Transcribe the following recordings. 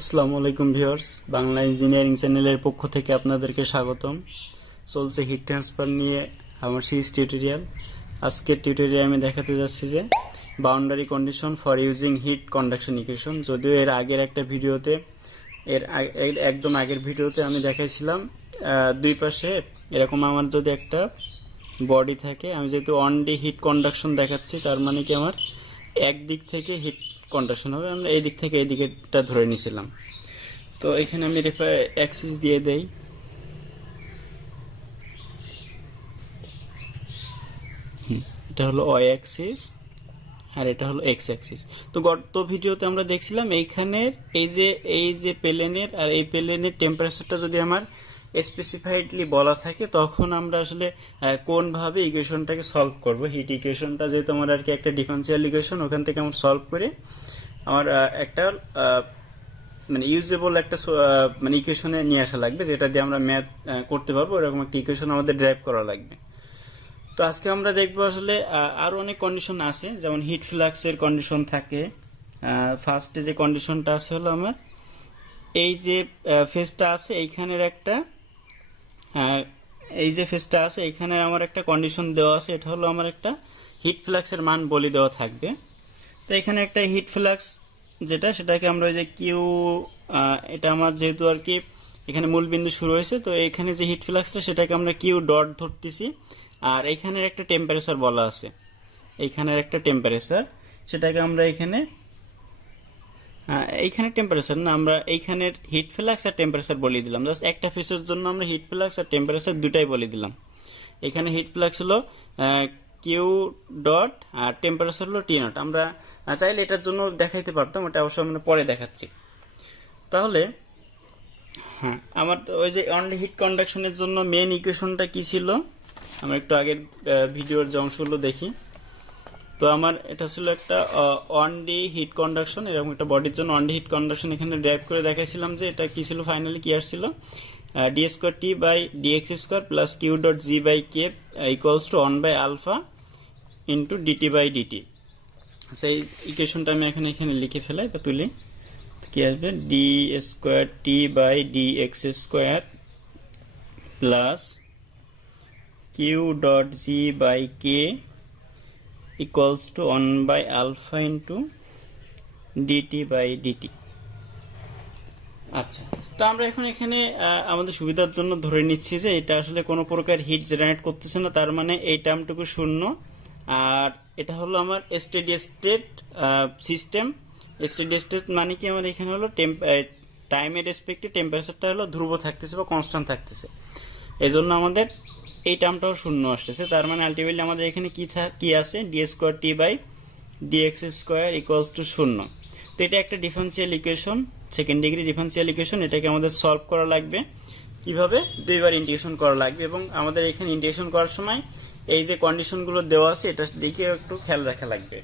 আসসালামু আলাইকুম viewers, Bangla engineering চ্যানেলের পক্ষ থেকে আপনাদেরকে স্বাগতম। চলছে হিট ট্রান্সফার নিয়ে আমার সিরিজ টিউটোরিয়াল। আজকের টিউটোরিয়ালে আমি দেখাতে যাচ্ছি যে boundary condition for using heat conduction equation. যদিও এর আগের একটা ভিডিওতে একদম আগের ভিডিওতে আমি দেখাইছিলাম দুই পাশে এরকম আমার যদি একটা বডি থাকে, আমি যেহেতু অন ডি হিট কন্ডাকশন দেখাচ্ছি, তার মানে কি আমার একদিক থেকে হিট কন্ডাকশন হবে, আমরা এই দিক থেকে এই দিকেরটা ধরে নিয়েছিলাম। তো এখানে আমি অ্যাক্সিস দিয়ে দেই। এটা হলো ওয়াই অ্যাক্সিস আর এটা হলো এক্স অ্যাক্সিস। তো গত ভিডিওতে আমরা দেখছিলাম এইখানের এই যে প্লেনের আর এই প্লেনের টেম্পারেচারটা যদি আমার স্পেসিফাইডলি বলা থাকে, তখন আমরা আসলে কোনভাবে ইকুয়েশনটাকে সলভ করব। হিট ইকুয়েশনটা যেহেতু আমার আর কি একটা ডিফারেন্সিয়াল ইকুয়েশন, ওখান থেকে আমার সলভ করে আমার একটা মানে ইউজেবল একটা মানে ইকুয়েশনে নিয়ে আসা লাগবে, যেটা দিয়ে আমরা ম্যাথ করতে পারবো। এরকম একটা ইকুয়েশন আমাদের ড্রাইভ করা লাগবে। তো আজকে আমরা দেখবো আসলে আরো অনেক কন্ডিশন আছে, যেমন হিট ফ্লাক্সের কন্ডিশন থাকে। ফার্স্টে যে কন্ডিশনটা আছে হলো আমার এই যে ফেজটা আছে এইখানের একটা এই যে ফেজটা আছে এইখানে আমার একটা কন্ডিশন দেওয়া আছে। এটা হলো আমার একটা হিট ফ্লাক্সের মান বলে দেওয়া থাকবে। তো এখানে একটা হিট ফ্লাক্স সেটাকে আমরা ওই যে কিউ, এটা আমার যেহেতু আর কি এখানে মূল বিন্দু শুরু হয়েছে, তো এখানে যে হিট ফ্লাক্সটা সেটাকে আমরা কিউ ডট ধরতেছি। আর এখানের একটা টেম্পারেচার বলা আছে, এইখানের একটা টেম্পারেচার, সেটাকে আমরা এইখানে টেম্পারেচার না, আমরা এইখানের হিট ফ্লাক্স আর টেম্পারেচার বলে দিলাম। জাস্ট একটা ফেসের জন্য আমরা হিট ফ্লাক্স আর টেম্পারেচার দুটাই বলে দিলাম। এখানে হিট ফ্লাক্স হলো কিউ ডট আর টেম্পারেচার হলো টি নট। আমরা চাইলে এটার জন্য দেখাইতে পারতাম, ওটা অবশ্য আমরা পরে দেখাচ্ছি। তাহলে আমার তো ওই যে অনলি হিট কন্ডাকশনের জন্য মেন ইকুয়েশনটা কি ছিল, আমরা একটু আগের ভিডিওর যে অংশগুলো দেখি। তো আমার এটা ছিল একটা অন ডি হিট কন্ডাকশন, এরকম একটা বডির জন্য অন ডি হিট কন্ডাকশন এখানে ড্রাইভ করে দেখাইছিলাম যে এটা কি ছিল, ফাইনালি কি আসছিল, D square T by D X square plus Q dot G by K equals to 1 by alpha into D T by D T. সেই ইকুয়েশনটা আমি এখানে লিখে ফেলাই বা তুলি। কি আসবে, D square T by D X square plus Q dot G by K equals to 1 by alpha into D T by D T. আচ্ছা, তো আমরা এখন এখানে আমাদের সুবিধার জন্য ধরে নিচ্ছি যে এটা আসলে কোনো প্রকার হিট জেনারেট করতেছে না, তার মানে এই টার্মটুকু শূন্য। আর এটা হলো আমার steady state system. Steady state মানে কি, আমার এখানে হলো টাইমের রেসপেক্টে টেম্পারেচারটা হলো ধ্রুব থাকতেছে বা কনস্ট্যান্ট থাকতেছে, এই জন্য আমাদের এই টার্মটাও শূন্য আসতেছে। তার মানে আলটিমেটলি আমাদের এখানে কি আছে, D square T by D X square equals to শূন্য। তো এটা একটা differential equation, second degree differential equation. এটাকে আমাদের সলভ করা লাগবে কিভাবে, দুইবার ইন্টিগ্রেশন করা লাগবে। এবং আমাদের এখানে ইন্টিগ্রেশন করার সময় এই যে কন্ডিশনগুলো দেওয়া আছে এটা দিকে একটু খেয়াল রাখা লাগবে।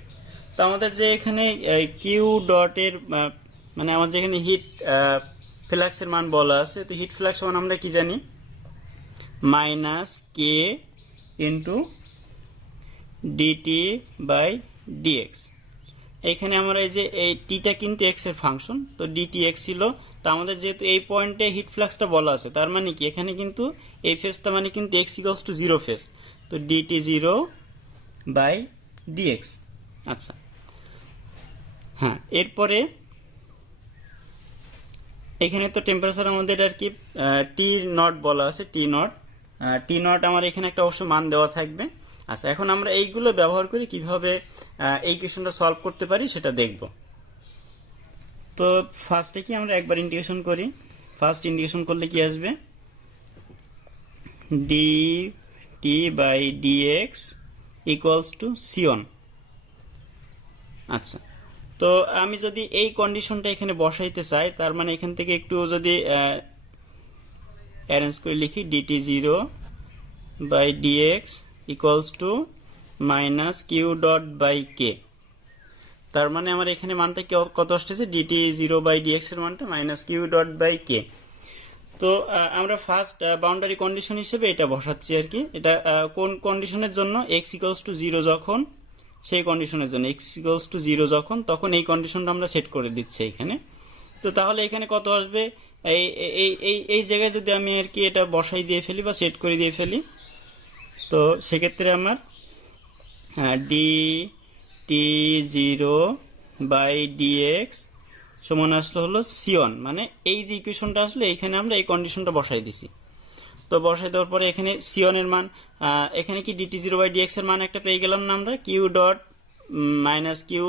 তো আমাদের যে এখানে কিউ ডটের মানে আমাদের যেখানে হিট ফ্লাক্সের মান বলা আছে, তো হিট ফ্লাক্স মান আমরা কি জানি, minus K into D T by D X. এইখানে আমরা এই যে এই টিটা কিন্তু এক্স এর ফাংশন, তো ডিটি এক্স ছিল। তো আমাদের যেহেতু এই পয়েন্টে হিট ফ্লাক্সটা বলা আছে, তার মানে কি এখানে কিন্তু এই ফেজটা মানে কিন্তু x equals two zero phase, তো ডিটি জিরো বাই ডিএক্স। আচ্ছা, এরপরে এখানে তো টেম্পারেচার আমাদের আর কি টি নট বলা আছে, টি নট আমার এখানে একটা অবশ্য মান দেওয়া থাকবে। আচ্ছা, এখন আমরা এইগুলো ব্যবহার করে কিভাবে এই ইকুয়েশনটা সলভ করতে পারি সেটা দেখব। তো ফার্স্টে কি আমরা একবার ইন্টিগ্রেশন করি। ফার্স্ট ইন্টিগ্রেশন করলে কি আসবে, D T by dx equals to C one. আচ্ছা, তো আমি যদি এই কন্ডিশনটা এখানে বসাইতে চাই, তার মানে এখান থেকে একটু যদি অ্যারেঞ্জ করে লিখি, DT zero by dx equals to minus Q dot by K. তার মানে আমার এখানে মানটা কত আসতেছে, ডিটি জিরো বাই ডিএক্স এর মানটা minus Q dot by K. তো আমরা ফার্স্ট বাউন্ডারি কন্ডিশন হিসেবে এটা বসাচ্ছি আর কি। এটা কোন কন্ডিশনের জন্য, এক্স ইকুয়ালস টু জিরো যখন, সেই কন্ডিশনের জন্য এক্স ইকুয়ালস টু জিরো যখন, তখন এই কন্ডিশনটা আমরা সেট করে দিচ্ছি এখানে। তো তো তাহলে এখানে কত আসবে, এই এই এই এই জায়গায় যদি আমি আর কি এটা বসাই দিয়ে ফেলি বা সেট করে দিয়ে ফেলি, তো সেক্ষেত্রে আমার D T zero by dx সমান আসলে হলো সি1, মানে এই যে ইকুয়েশনটা আসলে এইখানে আমরা এই কন্ডিশনটা বসাই দিছি। তো বসাই দেওয়ার পরে এখানে সি1 এর মান, এখানে কি ডিটি জিরো বাই ডিএক্স এর মান একটা পেয়ে গেলাম না আমরা, Q dot minus Q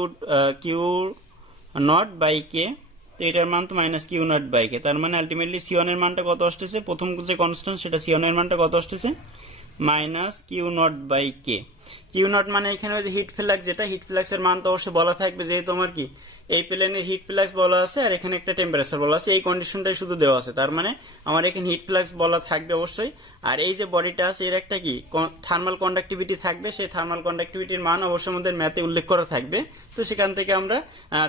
naught by K, তো এটার মান তো minus Q naught by K, তার মানে আলটিমেটলি সি1 এর মানটা কত আসতেছে, প্রথম যে কনস্ট্যান্ট সেটা সি1 এর মানটা কত আসতেছে, minus Q naught by K. Q naught মানে এখানে ওই যে হিট ফ্লাক্স, যেটা হিট ফ্লাক্সের মান তো অবশ্যই বলা থাকবে, যেহেতু আমার কি এই প্লেনের হিট ফ্লাক্স বলা আছে আর এখানে একটা টেম্পারেচার বলা আছে, এই কন্ডিশনটাই শুধু দেওয়া আছে, তার মানে আমার এখানে হিট ফ্লাক্স বলা থাকবে অবশ্যই। আর এই যে বডিটা আছে এর একটা কি থার্মাল কন্ডাক্টিভিটি থাকবে, সেই থার্মাল কন্ডাক্টিভিটির মান অবশ্যই আমাদের ম্যাথে উল্লেখ করা থাকবে। তো সেখান থেকে আমরা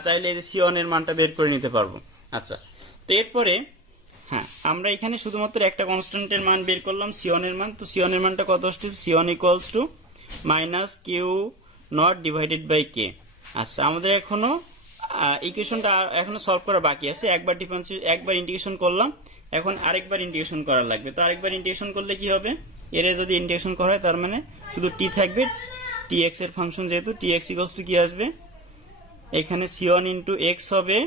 চাইলে এই যে সি1 এর মানটা বের করে নিতে পারবো। আচ্ছা, তো এরপরে হ্যাঁ, আমরা এখানে শুধুমাত্র একটা কনস্ট্যান্টের মান বের করলাম, সি1 এর মান। তো সি1 এর মানটা কত আসছে, C one equals to minus Q naught divided by K. আচ্ছা, আমাদের এখনো ইকুয়েশনটা এখনো সলভ করা বাকি আছে, একবার ইন্টিগ্রেশন করলাম, এখন আরেকবার ইন্টিগ্রেশন করা লাগবে। তো আরেকবার ইন্টিগ্রেশন করলে কি হবে, এর যদি ইন্টিগ্রেশন করা হয় তার মানে শুধু টি থাকবে, টি এক্স এর ফাংশন, যেহেতু টি এক্স ইকুয়ালস টু কি আসবে, এখানে সি1 ইন্টু এক্স হবে,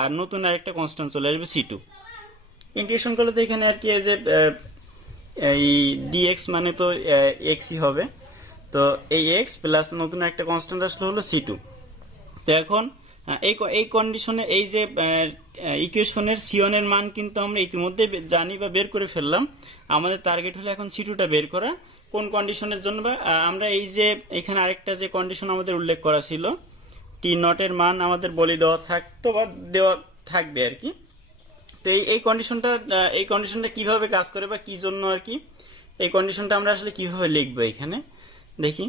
আর নতুন আরেকটা কনস্ট্যান্ট চলে আসবে সি2। ইন্টিগ্রেশন করলে তো এখানে আর কি এই যে এই ডিএক্স মানে তো এক্সই হবে, তো এই এক্স প্লাস নতুন একটা কনস্ট্যান্ট আসলে হলো সি2। তো এখন এই কন্ডিশনে এই যে ইকুয়েশনের সি1 এর মান কিন্তু আমরা ইতিমধ্যে জানি বা বের করে ফেললাম, আমাদের টার্গেট হলো এখন সি2টা বের করা। কোন কন্ডিশনের জন্য, বা আমরা এই যে এখানে আরেকটা যে কন্ডিশন আমাদের উল্লেখ করা ছিল, টি নটের মান আমাদের বলে দেওয়া থাকতো বা দেওয়া থাকবে আর কি। তো এই কন্ডিশনটা কিভাবে কাজ করে বা কি জন্য আর কি, এই কন্ডিশনটা আমরা আসলে কিভাবে লিখবো এখানে দেখি।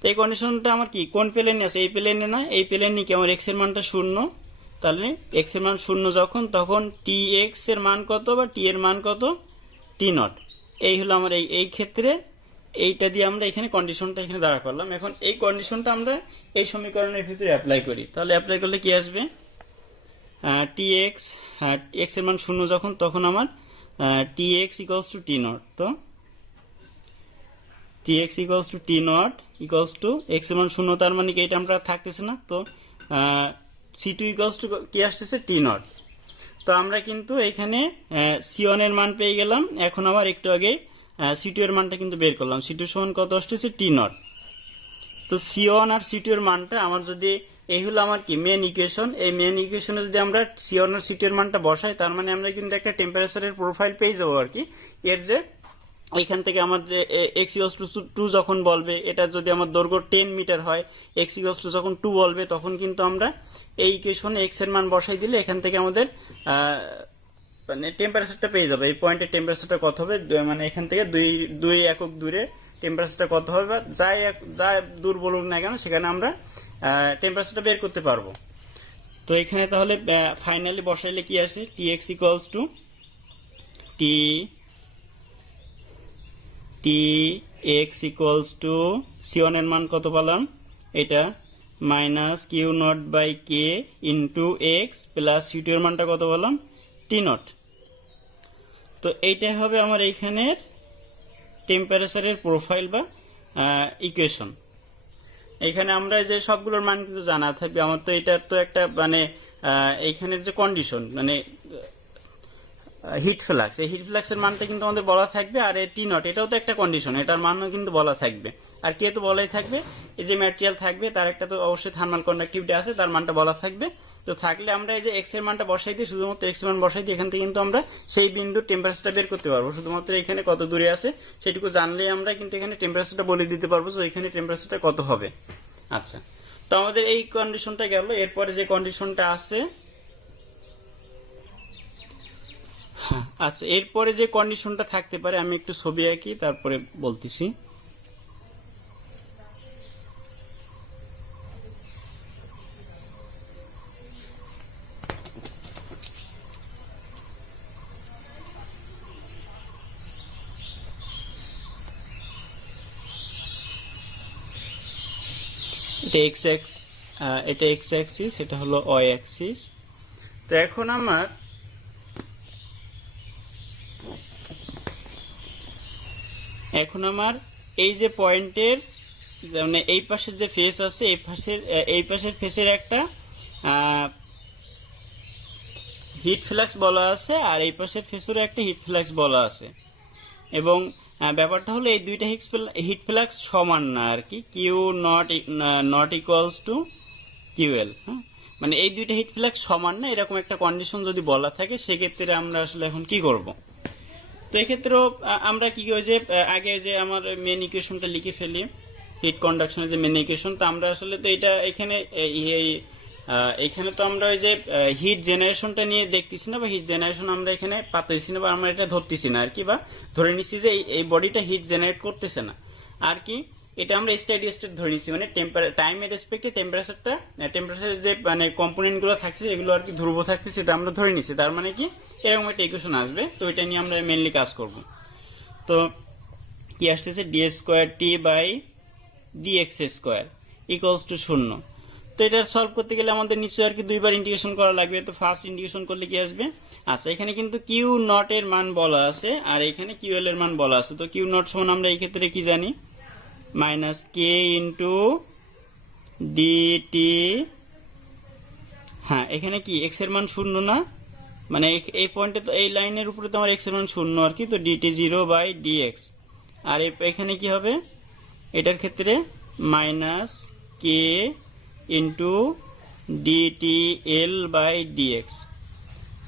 তো এই কন্ডিশনটা আমার কি কোন প্লেনে আছে, এই প্লেনে না, এই প্লেনে কি আমার এক্স এর মানটা শূন্য, তাহলে এক্স এর মান শূন্য যখন, তখন টি এক্স এর মান কত বা টি এর মান কত, টি নট। এই হলো আমার এই ক্ষেত্রে এইটা দিয়ে আমরা এখানে কন্ডিশনটা এখানে দাঁড়া করলাম। এখন এই কন্ডিশনটা আমরা এই সমীকরণের ভিতরে অ্যাপ্লাই করি, তাহলে অ্যাপ্লাই করলে কি আসবে, টি এক্স, এক্স এর মান শূন্য যখন, তখন আমার T X equals to T naught. তো T X equals to T naught equals to X এর মান শূন্য, তার মানে কি এটা আমরা থাকতেছে না, তো সি2 ইকুয়ালস টু কি আসতেছে, টি নট। তো আমরা কিন্তু এখানে সি1 এর মান পেয়ে গেলাম, এখন আবার একটু আগে সি2 এর মানটা কিন্তু বের করলাম, সি2 সমান কত আসতেছে, টি নট। তো সি1 আর সি2 এর মানটা আমার যদি, এই হলো আমার কি মেন ইকুয়েশন, এই মেন ইকুয়েশনে যদি আমরা সি1 আর সি2 এর মানটা বসাই, তার মানে আমরা কিন্তু একটা টেম্পারেচারের প্রোফাইল পেয়ে যাবো আর কি। এর যে এখান থেকে আমার যে এক্স ইকুয়ালস টু 2 যখন বলবে, এটা যদি আমার দৈর্ঘ্য 10 মিটার হয়, এক্স ইকুয়ালস টু যখন 2 বলবে, তখন কিন্তু আমরা এই ইকুয়েশনে এক্স এর মান বসাই দিলে এখান থেকে আমাদের মানে টেম্পারেচারটা পেয়ে যাবে। এই পয়েন্টের টেম্পারেচারটা কত হবে, মানে এখান থেকে দুই একক দূরে টেম্পারেচারটা কত হবে, বা যা দূর বলুক না কেন, সেখানে আমরা টেম্পারেচারটা বের করতে পারবো। তো এখানে তাহলে ফাইনালি বসাইলে কি আসে, T X equals to T X equals to C one এর মান কত পেলাম, এটা minus Q naught by K into X plus C two এর মানটা কত বললাম, টি নট। তো এইটাই হবে আমার এইখানের টেম্পারেচারের প্রোফাইল বা ইকুয়েশন। এখানে আমরা যে সবগুলোর মান কিন্তু জানা থাকবে আমার, তো এটা তো একটা মানে এইখানের যে কন্ডিশন মানে হিট ফ্লাক্স, এই হিট ফ্লাক্সের মানটা কিন্তু আমাদের বলা থাকবে, আর এই টি নট এটাও তো একটা কন্ডিশন, এটার মানও কিন্তু বলা থাকবে। আর কে তো বলাই থাকবে, এই যে ম্যাটেরিয়াল থাকবে তার একটা তো অবশ্যই থার্মাল কন্ডাক্টিভিটি আছে, তার মানটা বলা থাকবে। তো থাকলে আমরা এই যে এক্স এর মানটা বসাই দিই, শুধুমাত্র এক্স এর মান বসাই দিই, এখান থেকে কিন্তু আমরা সেই বিন্দুর টেম্পারেচারটা বের করতে পারবো। শুধুমাত্র এখানে কত দূরে আছে সেটুকু জানলেই আমরা কিন্তু এখানে টেম্পারেচারটা বলে দিতে পারবো, যে এখানে টেম্পারেচারটা কত হবে। আচ্ছা, তো আমাদের এই কন্ডিশনটা গেল। এরপরে যে কন্ডিশনটা আছে, আচ্ছা এরপরে যে কন্ডিশনটা থাকতে পারে, আমি একটু ছবি আঁকি তারপরে বলতেছি। এটা এক্স অ্যাক্সিস, এটা হলো ওয়াই অ্যাক্সিস। তো এখন আমার এই যে পয়েন্টের মানে এই পাশের যে ফেস আছে এই পাশের ফেসের একটা হিট ফ্লাক্স বলা আছে, আর এই পাশের ফেসেরও একটা হিট ফ্লাক্স বলা আছে। এবং ব্যাপারটা হলো এই দুইটা হিট ফ্লাক্স সমান না আর কি, Q naught equals to Q L. হ্যাঁ, মানে এই দুইটা হিট ফ্লাক্স সমান না, এরকম একটা কন্ডিশন যদি বলা থাকে সেক্ষেত্রে আমরা আসলে এখন কি করব। তো এক্ষেত্রেও আমরা কি করি যে আগে যে আমার মেন ইকুয়েশনটা লিখে ফেলি, হিট কন্ডাকশনের যে মেন ইকুয়েশন। তো আমরা আসলে তো এটা এখানে তো আমরা ওই যে হিট জেনারেশনটা নিয়ে দেখতেছি না, বা হিট জেনারেশন আমরা এখানে পাতেছি না, বা আমরা এটা ধরতেছি না আর কি, বা ধরে নিচ্ছি যে এই বডিটা হিট জেনারেট করতেছে না আর কি। এটা আমরা স্টেডি স্টেট ধরে নিচ্ছি, মানে টাইমের রেসপেক্টে টেম্পারেচার যে মানে কম্পোনেন্টগুলো থাকছে এগুলো আর কি ধ্রুব থাকছে, সেটা আমরা ধরে নিচ্ছি। তার মানে কি এরকম একটা ইকুয়েশন আসবে। তো এটা নিয়ে আমরা মেনলি কাজ করব। তো কি আসতেছে, d²t/dx² ইকুয়ালস টু 0। তো এটা সলভ করতে গেলে আমাদের নিশ্চয়ই আর কি দুইবার ইন্টিগ্রেশন করা লাগবে। তো ফার্স্ট ইন্টিগ্রেশন করলে কি আসবে, আচ্ছা এখানে কিন্তু কিউ নট এর মান বলা আছে, আর এখানে কিউএল এর মান বলা আছে। তো কিউ নট সমান আমরা এই ক্ষেত্রে কি জানি, মাইনাস কে ইন্টু ডিটি। হ্যাঁ, এখানে কি এক্স এর মান 0 না, মানে এই পয়েন্টে তো এই লাইনের উপরে তো আমার এক্স এর মান 0 আর কি। তো ডিটি 0/dx। আর এখানে কি হবে, এটার ক্ষেত্রে মাইনাস কে ইন্টু ডিটি এল/dx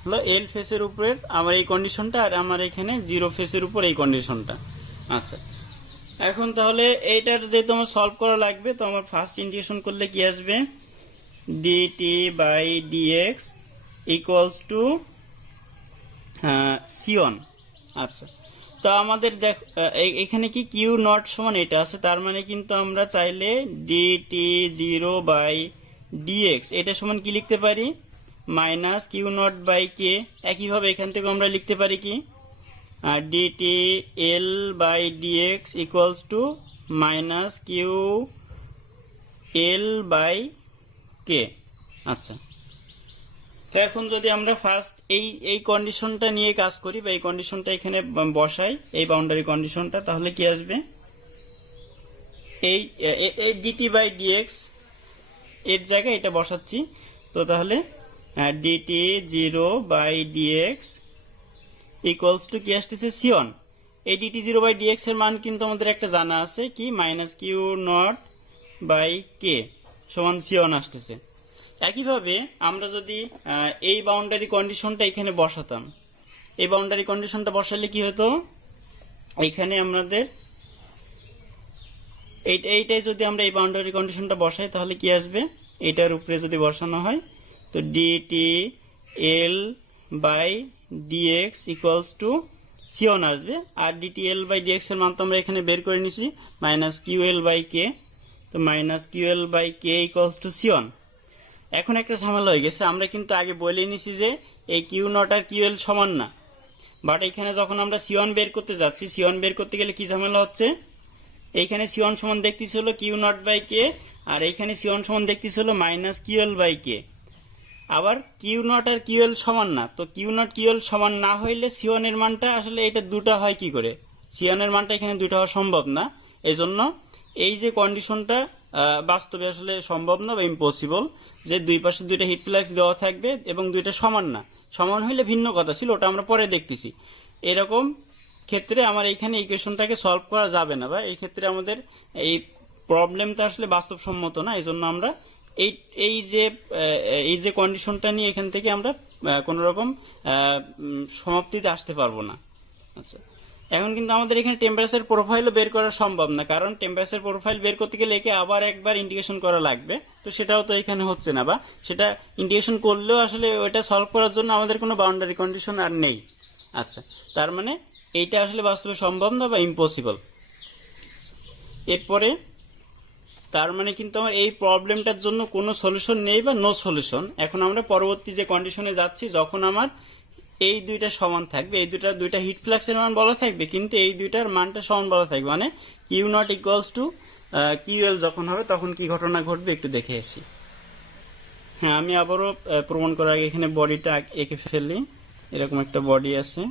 হলো এল ফেসের উপরে আমার এই কন্ডিশনটা, আর আমার এখানে 0 ফেসের উপর এই কন্ডিশনটা। আচ্ছা, এখন তাহলে এইটার যেহেতু আমার সলভ করা লাগবে, তো আমার ফার্স্ট ইন্টিগ্রেশন করলে কি আসবে, dt/dx ইকুয়ালস টু c1। আচ্ছা, তো আমাদের দেখ এখানে কি কিউ নট সমান এটা আছে, তার মানে কিন্তু আমরা চাইলে dt0/dx এটা সমান কি লিখতে পারি, minus Q naught by K. একইভাবে এখান থেকে আমরা লিখতে পারি কি, dt l/dx equals to minus Q l/কে। আচ্ছা, তো এখন যদি আমরা ফার্স্ট এই কন্ডিশনটা নিয়ে কাজ করি, বা এই কন্ডিশনটা এখানে বসাই, এই বাউন্ডারি কন্ডিশনটা, তাহলে কি আসবে, এই dt/dx এর জায়গায় এটা বসাচ্ছি। তো তাহলে dt0/dx ইকুয়ালস টু কি আসতেছে, c1। এই dt0/dx এর মান কিন্তু আমাদের একটা জানা আছে কি, মাইনাস কিউ নট বাই কে সমান c1 আসতেছে। একইভাবে আমরা যদি এই বাউন্ডারি কন্ডিশনটা এখানে বসাতাম, এই বাউন্ডারি কন্ডিশনটা বসালে কি হতো, এখানে আমাদের এইটাই যদি আমরা এই বাউন্ডারি কন্ডিশনটা বসাই তাহলে কি আসবে, এটার উপরে যদি বসানো হয় তো DT l/dx equals two c1 আসবে। আর ডিটি l/dx এর মান তো আমরা এখানে বের করে নিছি, মাইনাস ql/k। তো minus ql/k equals to c1। এখন একটা ঝামেলা হয়ে গেছে, আমরা কিন্তু আগে বলে নিছি যে এই কিউ নট আর কিউএল সমান না, বাট এখানে যখন আমরা c1 বের করতে যাচ্ছি, c1 বের করতে গেলে কি ঝামেলা হচ্ছে, এইখানে c1 সমান দেখতেছি হলো কিউ নট বাই কে, আর এইখানে c1 সমান দেখতেছি হলো মাইনাস ql/k। আবার কিউ নট আর কিউএল সমান না, তো কিউ নট কিউএল সমান না হইলে c1 এর মানটা আসলে এটা দুটা হয় কি করে, c1 এর মানটা এখানে দুটা হওয়া সম্ভব না। এই জন্য এই যে কন্ডিশনটা বাস্তবে আসলে সম্ভব না, বা ইম্পসিবল, যে দুই পাশে দুইটা হিট ফ্লাক্স দেওয়া থাকবে এবং দুইটা সমান না। সমান হইলে ভিন্ন কথা ছিল, ওটা আমরা পরে দেখতেছি। এরকম ক্ষেত্রে আমার এইখানে ইকুয়েশনটাকে সলভ করা যাবে না, বা এই ক্ষেত্রে আমাদের এই প্রবলেমটা আসলে বাস্তবসম্মত না। এই জন্য আমরা এই যে কন্ডিশনটা নিয়ে এখান থেকে আমরা কোনো রকম সমাপ্তিতে আসতে পারবো না। আচ্ছা, এখন কিন্তু আমাদের এখানে টেম্পারেচার প্রোফাইলও বের করা সম্ভব না, কারণ টেম্পারেচার প্রোফাইল বের করতে গেলে একে আবার একবার ইন্টিগ্রেশন করা লাগবে। তো সেটাও তো এখানে হচ্ছে না, বা সেটা ইন্টিগ্রেশন করলেও আসলে ওইটা সলভ করার জন্য আমাদের কোনো বাউন্ডারি কন্ডিশন আর নেই। আচ্ছা, তার মানে এইটা আসলে বাস্তবে সম্ভব না, বা ইম্পসিবল। এরপরে তার মানে কিন্তু আমার এই প্রবলেমটার জন্য কোনো সলিউশন নেই, বা নো সলিউশন। এখন আমরা পরবর্তী যে কন্ডিশনে যাচ্ছি, যখন আমার এই দুইটা সমান থাকবে, এই দুইটা হিট ফ্লাক্সের মান বলা থাকবে, কিন্তু এই দুইটার মানটা সমান বলা থাকবে, মানে Q naught equals to Q L যখন হবে তখন কি ঘটনা ঘটবে একটু দেখে আসি। হ্যাঁ, আমি আবারও প্রমাণ করার আগে এখানে বডিটা এঁকে ফেলি। এরকম একটা বডি আছে,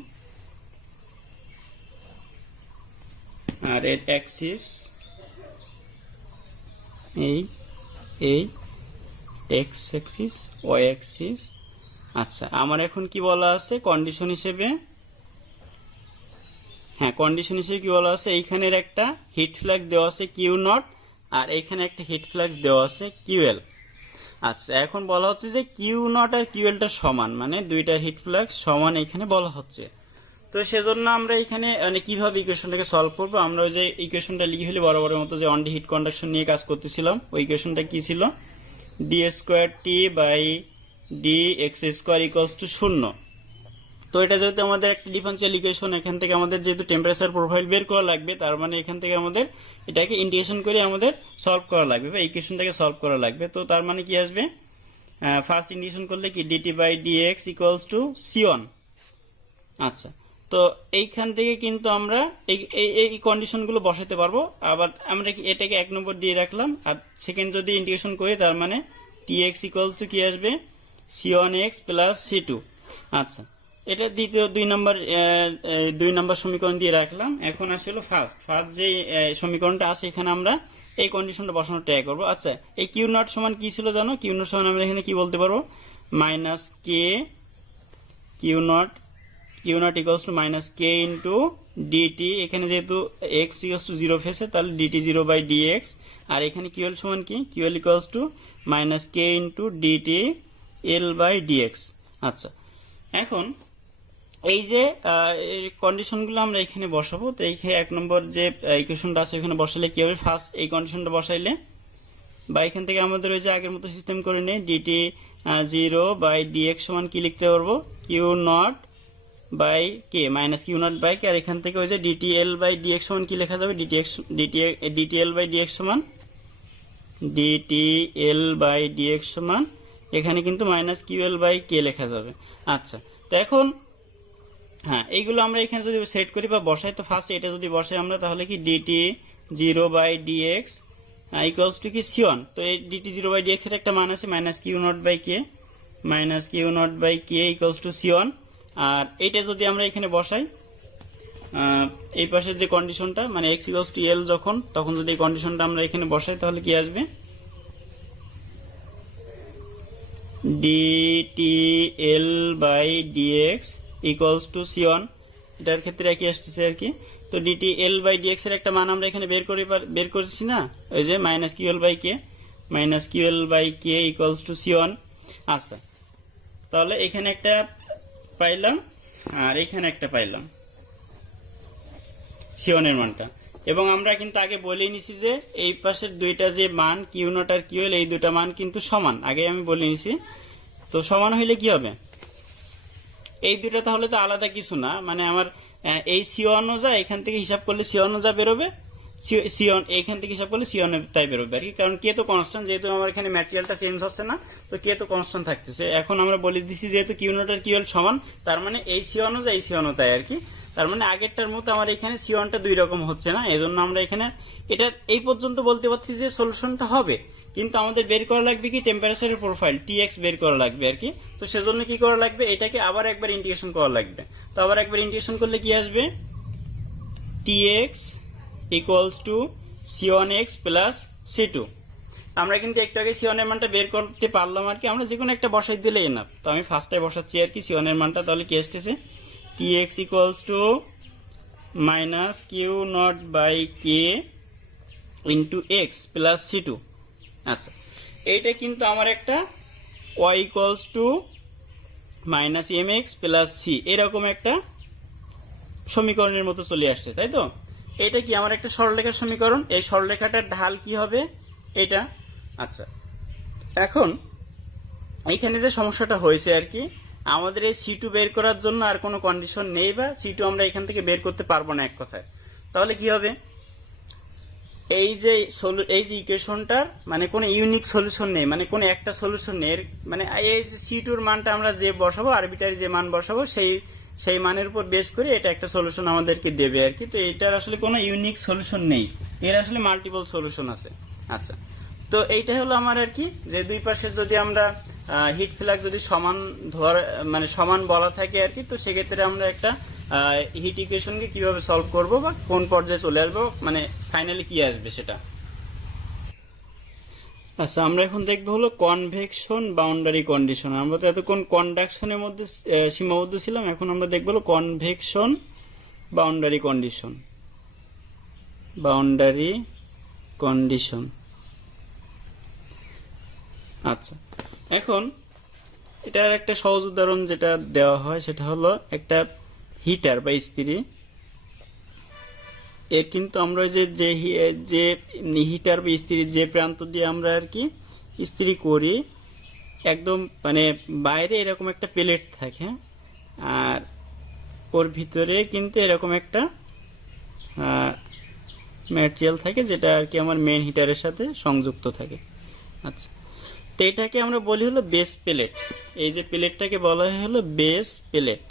আর এর অ্যাক্সিস এই এই এক্স অ্যাক্সিস, ওয়াই অ্যাক্সিস। আচ্ছা, আমার এখন কি বলা আছে কন্ডিশন হিসেবে? হ্যাঁ, কন্ডিশন হিসেবে কি বলা আছে, এইখানের একটা হিট ফ্লাক্স দেওয়া আছে কিউ নট, আর এইখানে একটা হিট ফ্লাক্স দেওয়া আছে কিউএল। আচ্ছা, এখন বলা হচ্ছে যে কিউ নট আর কিউএলটা সমান, মানে দুইটা হিট ফ্লাক্স সমান এখানে বলা হচ্ছে। তো সেজন্য আমরা এখানে মানে কিভাবে ইকুয়েশনটাকে সলভ করবো, আমরা ওই যে ইকুয়েশনটা লিখে ফেলি বরাবরের মতো, যে অন ডি হিট কন্ডাকশন নিয়ে কাজ করতেছিলাম। ওই ইকুয়েশনটা কি ছিল? D square T by D X square equals to 0। তো এটা যেহেতু আমাদের একটা ডিফারেন্সিয়াল ইকুয়েশন, এখান থেকে আমাদের যেহেতু টেম্পারেচার প্রোফাইল বের করা লাগবে, তার মানে এখান থেকে আমাদের এটাকে ইন্টিগ্রেশন করে আমাদের সলভ করা লাগবে বা ইকুয়েশনটাকে সলভ করা লাগবে। তো তার মানে কি আসবে, ফার্স্ট ইন্টিগ্রেশন করলে কি DT by dx equals to C one. আচ্ছা, তো এইখান থেকে কিন্তু আমরা এই কন্ডিশনগুলো বসাতে পারবো। আবার আমরা এটাকে 1 নম্বর দিয়ে রাখলাম, আর সেকেন্ড যদি ইন্টিগ্রেশন করি তার মানে টিএক্স ইকুয়ালস টু কি আসবে, সি1 প্লাস সি2। আচ্ছা, এটা দ্বিতীয় 2 নম্বর সমীকরণ দিয়ে রাখলাম। এখন আসলে ফার্স্ট যে সমীকরণটা আছে এখানে আমরা এই কন্ডিশনটা বসানোর ট্রাই করবো। আচ্ছা, এই কিউ নট সমান কি ছিল জানো? কিউ নট সমান আমরা এখানে কি বলতে পারবো, minus K Q naught equals to minus K into D T. এখানে যেহেতু এক্স ইকুয়ালস টু 0 ফেসে, তাহলে ডিটি 0 বাই ডিএক্স। আর এখানে কিউএল সমান কি, Q L equals to minus K into D T L by D X. আচ্ছা, এখন এই যে কন্ডিশনগুলো আমরা এখানে বসাবো। তো এইখানে 1 নম্বর যে ইকুয়েশনটা আছে এখানে বসালে কি হবে, ফার্স্ট এই কন্ডিশনটা বসাইলে বা এখান থেকে আমাদের ওই যে আগের মতো সিস্টেম করে নেই, ডিটি 0 বাই ডিএক্স সমান কি লিখতে পারবো, Q naught by K minus Q naught by K. আর এখান থেকে ওই যে ডিটিএল বাই ডিএক্স সমান কি লেখা যাবে, ডিটিএল বাই ডিএক্স সমান ডিটিএল বাই ডিএক্স সমান এখানে কিন্তু মাইনাস কিউএল বাই কে লেখা যাবে। আচ্ছা, তো এখন হ্যাঁ, এইগুলো আমরা এখানে যদি সেট করি বা বসাই, তো ফার্স্ট এটা যদি বসাই আমরা, তাহলে কি D T 0 by dx equals to কি সি1। তো এই ডিটি 0 বাই ডিএক্স এর একটা মান আছে minus Q naught by K, minus Q naught by K equals to C one. আর এইটা যদি আমরা এখানে বসাই, এই পাশের যে কন্ডিশনটা মানে এক্স ইকুয়ালস টু এল যখন, তখন যদি এই কন্ডিশনটা আমরা এখানে বসাই তাহলে কি আসবে, ডিটিএল বাই ডিএক্স ইকুয়ালস টু সি1। এটার ক্ষেত্রে একই আসতেছে আর কি। তো ডিটিএল বাই ডিএক্স এর একটা মান আমরা এখানে বের করেছি না, ওই যে minus QL by K equals to C one. আচ্ছা, তাহলে এখানে একটা পাইলাম আর এখানে একটা পাইলাম সি1 এর মানটা। এবং আমরা কিন্তু আগে বলেই নিছি যে এই পাশের দুইটা যে মান কিউ নট আর কিউএল, এই দুইটা মান কিন্তু সমান, আগে আমি বলে নিছি। তো সমান হইলে কি হবে, এই দুইটা তাহলে তো আলাদা কিছু না, মানে আমার এই সি1ও যা এখান থেকে হিসাব করলে সি1ও যা বেরোবে, সি1 এখান থেকে হিসাব করলে সি1 তাই বেরোবে আর কি। কারণ কে তো কনস্ট্যান্ট, যেহেতু আমার এখানে ম্যাটেরিয়ালটা চেঞ্জ হচ্ছে না, তো কে তো কনস্ট্যান্ট থাকতেছে। এখন আমরা বলে দিচ্ছি যেহেতু কিউ নট আর কিউএল সমান, তার মানে এই সি1ও যা এই সি1ও তাই আর কি। তার মানে আগেরটার মতো আমার এখানে সি1টা 2 রকম হচ্ছে না, এজন্য আমরা এখানে এটা এই পর্যন্ত বলতে পারছি যে সলিউশনটা হবে। কিন্তু আমাদের বের করা লাগবে কি টেম্পারেচারের প্রোফাইল টিএক্স বের করা লাগবে আর কি। তো সেজন্য কি করা লাগবে, এটাকে আবার একবার ইন্টিগ্রেশন করা লাগবে। তো আবার একবার ইন্টিগ্রেশন করলে কি আসবে, TX equals to সি1 plus C two. আমরা কিন্তু একটু আগে সি1 এর মানটা বের করতে পারলাম আর কি, আমরা যে কোনো একটা বসাই দিলে এনাফ। তো আমি ফার্স্টটাই বসাচ্ছি আর কি সি1 এর মানটা। তাহলে কি আসতেছে, TX equals to minus Q naught by K into X plus C two. আচ্ছা, এইটা কিন্তু আমার একটা Y equals to minus M X plus C এরকম একটা সমীকরণের মতো চলে আসছে, তাই তো? এটা কি আমার একটা সরলরেখার সমীকরণ, এই সরলরেখাটার ঢাল কি হবে এটা। আচ্ছা, এখন এইখানে যে সমস্যাটা হয়েছে আর কি, আমাদের এই সি2 বের করার জন্য আর কোনো কন্ডিশন নেই, বা সি2 আমরা এখান থেকে বের করতে পারবো না এক কথায়। তাহলে কি হবে, এই যে ইকুয়েশনটার মানে কোনো ইউনিক সলিউশন নেই, মানে কোনো একটা সলিউশন নেই। মানে এই যে সি2 এর মানটা আমরা যে বসাবো, আরবিটারি যে মান বসাবো, সেই মানের উপর বেস করে এটা একটা সলিউশন আমাদেরকে দেবে আর কি। তো এটার আসলে কোনো ইউনিক সলিউশন নেই, এর আসলে মাল্টিপল সলিউশন আছে। আচ্ছা, তো এইটা হলো আমার আর কি, যে দুই পাশে যদি আমরা হিট ফ্লাক্স যদি সমান মানে সমান বলা থাকে আর কি, তো সেক্ষেত্রে আমরা একটা হিট ইকুয়েশনকে কিভাবে সলভ করব বা কোন পর্যায়ে চলে আসবো, মানে ফাইনালি কি আসবে সেটা। আচ্ছা, আমরা এখন দেখবো হলো কনভেকশন বাউন্ডারি কন্ডিশন। আমরা তো এতক্ষণ কন্ডাকশনের মধ্যে সীমাবদ্ধ ছিলাম, এখন আমরা দেখবো হলো convection boundary condition. Boundary condition. আচ্ছা, এখন এটার একটা সহজ উদাহরণ যেটা দেওয়া হয় সেটা হলো একটা হিটার বা ইস্ত্রি। এর কিন্তু আমরা যে হিটার বা ইস্ত্রির যে প্রান্ত দিয়ে আমরা আর কি ইস্ত্রি করি, একদম মানে বাইরে এরকম একটা প্লেট থাকে, আর ওর ভিতরে কিন্তু এরকম একটা ম্যাটেরিয়াল থাকে যেটা আর কি আমার মেন হিটারের সাথে সংযুক্ত থাকে। আচ্ছা, তো এটাকে আমরা বলি হলো বেস প্লেট। এই যে প্লেটটাকে বলা হয় হলো বেস প্লেট।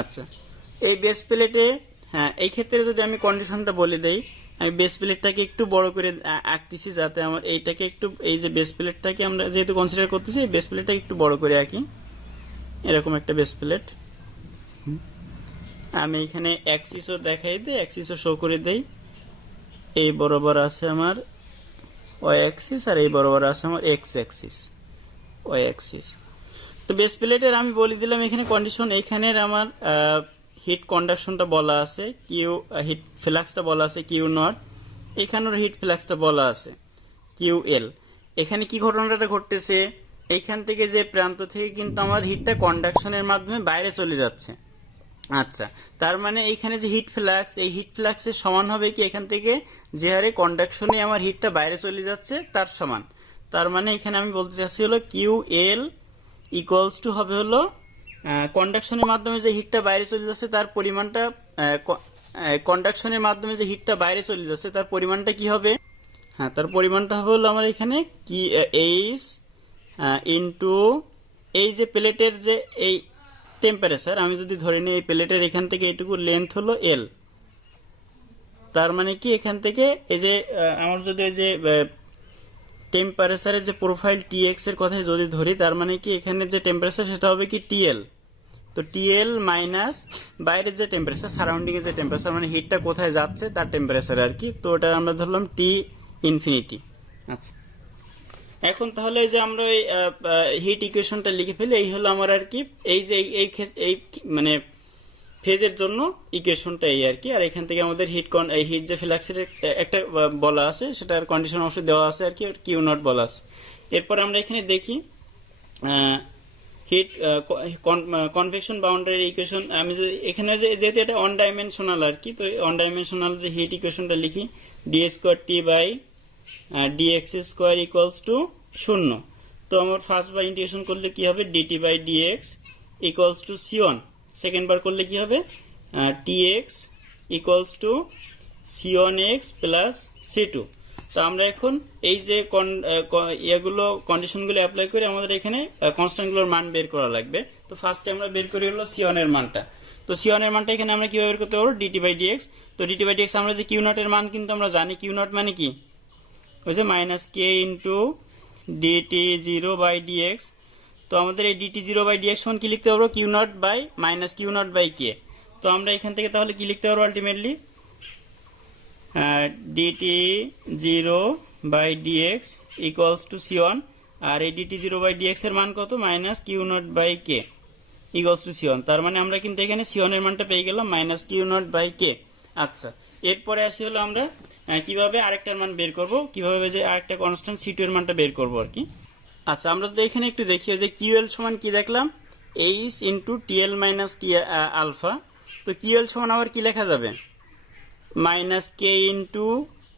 আচ্ছা, এই বেস প্লেটে, হ্যাঁ, এই ক্ষেত্রে যদি আমি কন্ডিশনটা বলে দেই, আমি বেস প্লেটটাকে একটু বড় করে আঁকতেছি যাতে আমার এইটাকে একটু, এই যে বেস প্লেটটাকে আমরা যেহেতু কনসিডার করতেছি, এই বেস প্লেটটাকে একটু বড় করে আঁকি। এরকম একটা বেস প্লেট আমি এখানে অ্যাক্সিসও দেখাই দিই, অ্যাক্সিসও শো করে দেই। এই বরাবর আছে আমার ওয়াই অ্যাক্সিস, আর এই বরাবর আছে আমার এক্স অ্যাক্সিস, ওয়াই অ্যাক্সিস। তো বেস প্লেটের আমি বলে দিলাম এখানে কন্ডিশন। এইখানের আমার হিট কন্ডাকশনটা বলা আছে কিউ, হিট ফ্লাক্সটা বলা আছে কিউ নট, এখানের হিট ফ্লাক্সটা বলা আছে কিউ এল। এখানে কি ঘটনাটা ঘটতেছে, এইখান থেকে যে প্রান্ত থেকে কিন্তু আমার হিটটা কন্ডাকশনের মাধ্যমে বাইরে চলে যাচ্ছে। আচ্ছা, তার মানে এইখানে যে হিট ফ্লাক্স, এই হিট ফ্লাক্সের সমান হবে কি এখান থেকে যে হারে কন্ডাকশনে আমার হিটটা বাইরে চলে যাচ্ছে তার সমান। তার মানে এখানে আমি বলতে চাচ্ছি হলো কিউ এল ইকুয়ালস টু হবে হলো কন্ডাকশনের মাধ্যমে যে হিটটা বাইরে চলে যাচ্ছে তার পরিমাণটা, কন্ডাকশনের মাধ্যমে যে হিটটা বাইরে চলে যাচ্ছে তার পরিমাণটা কি হবে, হ্যাঁ, তার পরিমাণটা হবে হলো আমার এখানে কি এইচ ইন্টু এই যে প্লেটের যে এই টেম্পারেচার, আমি যদি ধরে নিই এই প্লেটের এখান থেকে এইটুকু লেন্থ হলো এল, তার মানে কি এখান থেকে এই যে আমার যদি এই যে টেম্পারেচারের যে প্রোফাইল টি এক্স এর কথাই যদি ধরি, তার মানে কি এখানে যে টেম্পারেচার সেটা হবে কি টিএল। তো টিএল মাইনাস বাইরের যে টেম্পারেচার, সারাউন্ডিং এর যে টেম্পারেচার, মানে হিটটা কোথায় যাচ্ছে তার টেম্পারেচার আর কি। তো ওটা আমরা ধরলাম টি ইনফিনিটি। আচ্ছা, এখন তাহলে যে আমরা এই হিট ইকুয়েশনটা লিখে ফেলি, এই হলো আমার আর কি এই যে এই মানে ফেজের জন্য ইকুয়েশনটা এই আর কি। আর এখান থেকে আমাদের হিট যে ফ্লাক্সের একটা বলা আছে, সেটার কন্ডিশন অবশ্যই দেওয়া আছে আর কি, কিউ নট বলা আছে। এরপর আমরা এখানে দেখি হিট কনভেকশন বাউন্ডারি ইকুয়েশন। আমি এখানে যেহেতু এটা অন ডাইমেনশনাল আর কি, তো অন ডাইমেনশনাল যে হিট ইকুয়েশনটা লিখি, D square T by DX square equals to 0। তো আমার ফার্স্ট বার ইন্টিগ্রেশন করলে কি হবে, DT by dx equals to C one. Second বার করলে কি হবে, TX equals to C one X plus C two. তো আমরা এখন এই যে এগুলো কন্ডিশনগুলো অ্যাপ্লাই করে আমাদের এখানে কনস্ট্যান্টগুলোর মান বের করা লাগবে। তো ফার্স্টে আমরা বের করি হলো সি1 এর মানটা। তো সি1 এর মানটা এখানে আমরা কিভাবে বের করতে পারবো, ডিটি বাই ডিএক্স। তো ডিটি বাই ডিএক্স আমরা যে কিউ নট এর মান কিন্তু আমরা জানি, কিউ নট মানে কি, ওই যে minus K into D T zero by D X. তো আমাদের এই ডিটি জিরো বাই ডিএক্স সমান কি লিখতে পারবো, Q naught by minus Q naught by K. তো আমরা এখান থেকে তাহলে কি লিখতে পারবো ultimately, DT zero by dx equals to C one, আর এই ডিটি জিরো বাই ডিএক্স এর মান কত, minus Q naught by K equals to C one. তার মানে আমরা কিন্তু এখানে সি1 এর মানটা পেয়ে গেলাম minus Q naught by K. আচ্ছা, এরপরে আসি হলো আমরা কিভাবে আরেকটার মান বের করব, কিভাবে যে আরেকটা কনস্ট্যান্ট সি2 এর মানটা বের করব আর কি। আচ্ছা, আমরা যদি এখানে একটু দেখি যে কিউএল সমান কি দেখলাম, H into TL minus T alpha. তো কিউএল সমান আবার কি লেখা যাবে, minus K into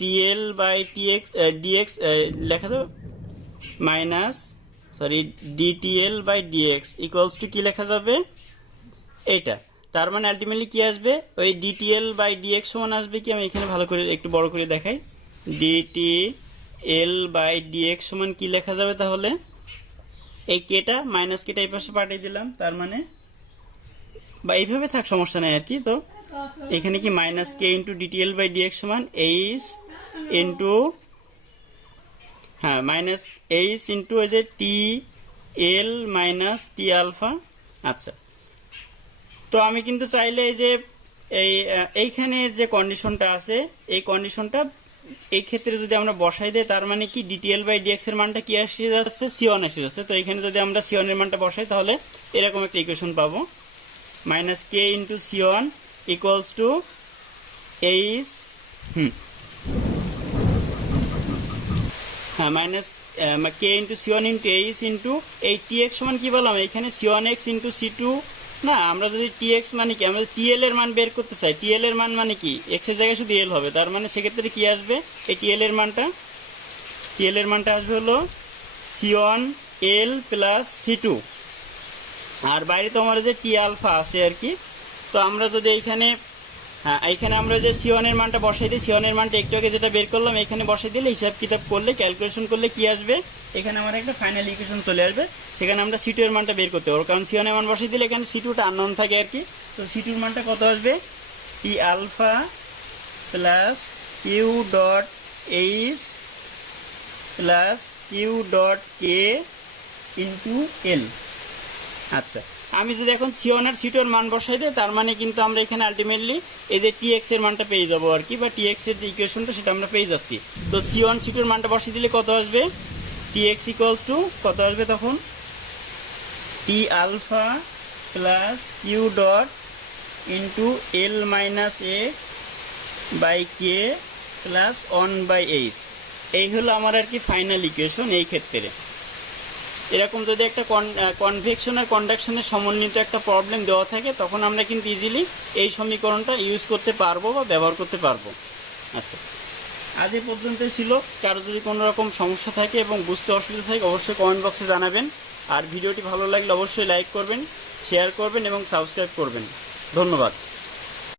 TL by TX DX লেখা যাবে, minus DTL by dx equals to কি লেখা যাবে, এইটা। তার মানে আলটিমেটলি কি আসবে, ওই ডিটিএল বাই ডিএক্স সমান আসবে কি, আমি এখানে ভালো করে একটু বড় করে দেখাই, ডিটিএল বাই ডিএক্স সমান কি লেখা যাবে তাহলে, এই কেটা মাইনাস কেটা এই পাশে পাঠিয়ে দিলাম, তার মানে বা এইভাবে থাক সমস্যা নাই আর কি। তো এখানে কি minus K into DTL by dx সমান এইচ ইন্টু হ্যাঁ মাইনাস এইচ ইন্টু এই যে টি এল মাইনাস টি আলফা। আচ্ছা, তো আমি কিন্তু চাইলে এই যে এইখানে যে কন্ডিশনটা আছে এই কন্ডিশনটা এই ক্ষেত্রে যদি আমরা বসাই দেই, তার মানে কি ডিটিএল বাই ডিএক্স এর মানটা কি আসে যাচ্ছে, সি1 এসে যাচ্ছে। তো এখানে যদি আমরা সি1 এর মানটা বসাই তাহলে এরকম একটা ইকুয়েশন পাবো, minus K into C one equals to H হ্যাঁ minus K into C one into H into এই টি এক্স সমান কি বললাম এখানে সি1 এক্স ইন্টু সি2 না। আমরা যদি টি এক্স মানে কি, আমরা টিএল এর মান বের করতে চাই, টিএল এর মান মানে কি এক্স এর জায়গায় শুধু এল হবে, তার মানে সেক্ষেত্রে কি আসবে এই টিএল এর মানটা আসবে হলো সি1 এল প্লাস সি2, আর বাইরে তো আমার যে টি আলফা আছে আর কি। তো আমরা যদি এইখানে আমরা যে সি1 এর মানটা বসাই দিই, সি1 এর মানটা একটু আগে যেটা বের করলাম এখানে বসাই দিলে হিসাব কিতাব করলে ক্যালকুলেশন করলে কি আসবে, এখানে আমার একটা ফাইনাল ইকুয়েশন চলে আসবে। সেখানে আমরা সি2 এর মানটা বের করতে পারবো, কারণ সি1 এর মান বসাই দিলে এখানে সি2টা আননোন থাকে আর কি। তো সি2 এর মানটা কত আসবে, T alpha plus Q dot H plus Q dot K into L. আচ্ছা, আমি যদি এখন সি1 আর সি2 এর মান বসাই দিই, তার মানে কিন্তু আমরা এখানে আলটিমেটলি এই যে টি এক্স এর মানটা পেয়ে যাবো আর কি, বা টি এক্স এর যে ইকুয়েশনটা সেটা আমরা পেয়ে যাচ্ছি। তো সি1 সি2 এর মানটা বসিয়ে দিলে কত আসবে, টি এক্স ইকুয়ালস টু কত আসবে তখন, T alpha plus Q dot into L minus X by K plus 1/h। এই হলো আমার আর কি ফাইনাল ইকুয়েশন। এই ক্ষেত্রে এরকম যদি একটা কনভেকশন আর কন্ডাকশনের সমন্বিত একটা প্রবলেম দেওয়া থাকে, তখন আমরা কিন্তু ইজিলি এই সমীকরণটা ইউজ করতে পারবো বা ব্যবহার করতে পারবো। আচ্ছা, আজ এ পর্যন্ত ছিল। কারো যদি কোনো রকম সমস্যা থাকে এবং বুঝতে অসুবিধা থাকে অবশ্যই কমেন্ট বক্সে জানাবেন। আর ভিডিওটি ভালো লাগলে অবশ্যই লাইক করবেন, শেয়ার করবেন এবং সাবস্ক্রাইব করবেন। ধন্যবাদ।